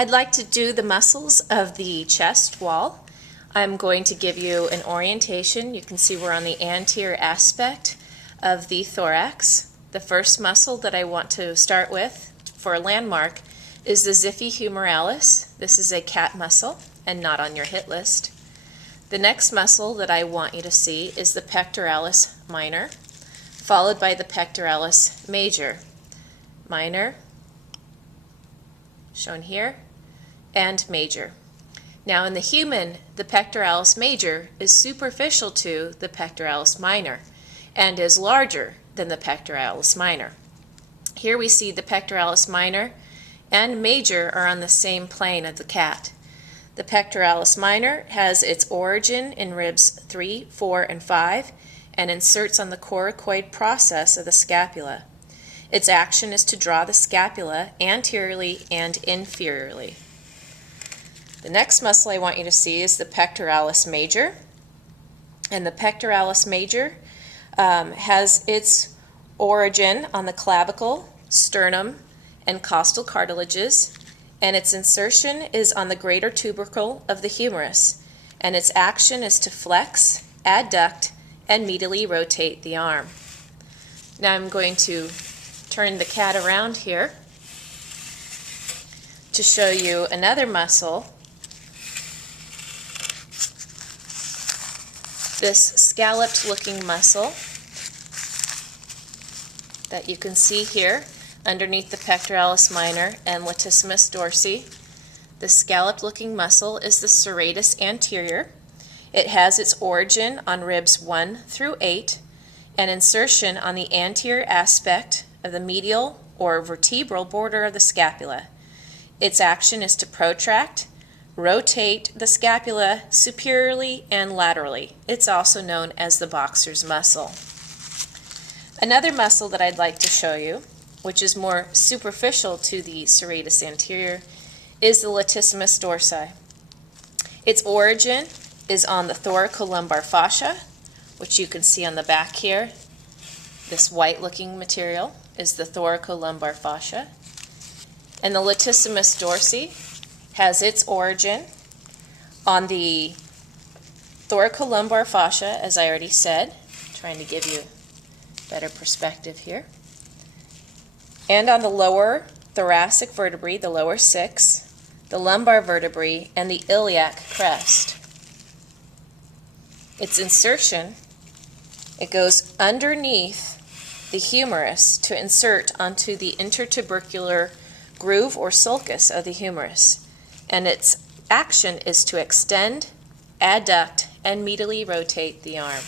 I'd like to do the muscles of the chest wall. I'm going to give you an orientation. You can see we're on the anterior aspect of the thorax. The first muscle that I want to start with for a landmark is the xiphi humerales. This is a cat muscle and not on your hit list. The next muscle that I want you to see is the pectoralis minor, followed by the pectoralis major. Minor, shown here, and major. Now in the human, the pectoralis major is superficial to the pectoralis minor and is larger than the pectoralis minor. Here we see the pectoralis minor and major are on the same plane of the cat. The pectoralis minor has its origin in ribs 3, 4, and 5 and inserts on the coracoid process of the scapula. Its action is to draw the scapula anteriorly and inferiorly. The next muscle I want you to see is the pectoralis major. And the pectoralis major has its origin on the clavicle, sternum, and costal cartilages, and its insertion is on the greater tubercle of the humerus, and its action is to flex, adduct, and medially rotate the arm. Now I'm going to turn the cat around here to show you another muscle. This scalloped looking muscle that you can see here underneath the pectoralis minor and latissimus dorsi. The scalloped looking muscle is the serratus anterior. It has its origin on ribs 1 through 8 and insertion on the anterior aspect of the medial or vertebral border of the scapula. Its action is to protract, rotate the scapula superiorly and laterally. It's also known as the boxer's muscle. Another muscle that I'd like to show you, which is more superficial to the serratus anterior, is the latissimus dorsi. Its origin is on the thoracolumbar fascia, which you can see on the back here. This white looking material is the thoracolumbar fascia. And the latissimus dorsi has its origin on the thoracolumbar fascia, as I already said, trying to give you better perspective here, and on the lower thoracic vertebrae, the lower 6, the lumbar vertebrae, and the iliac crest. Its insertion, it goes underneath the humerus to insert onto the intertubercular groove or sulcus of the humerus, and its action is to extend, adduct, and medially rotate the arm.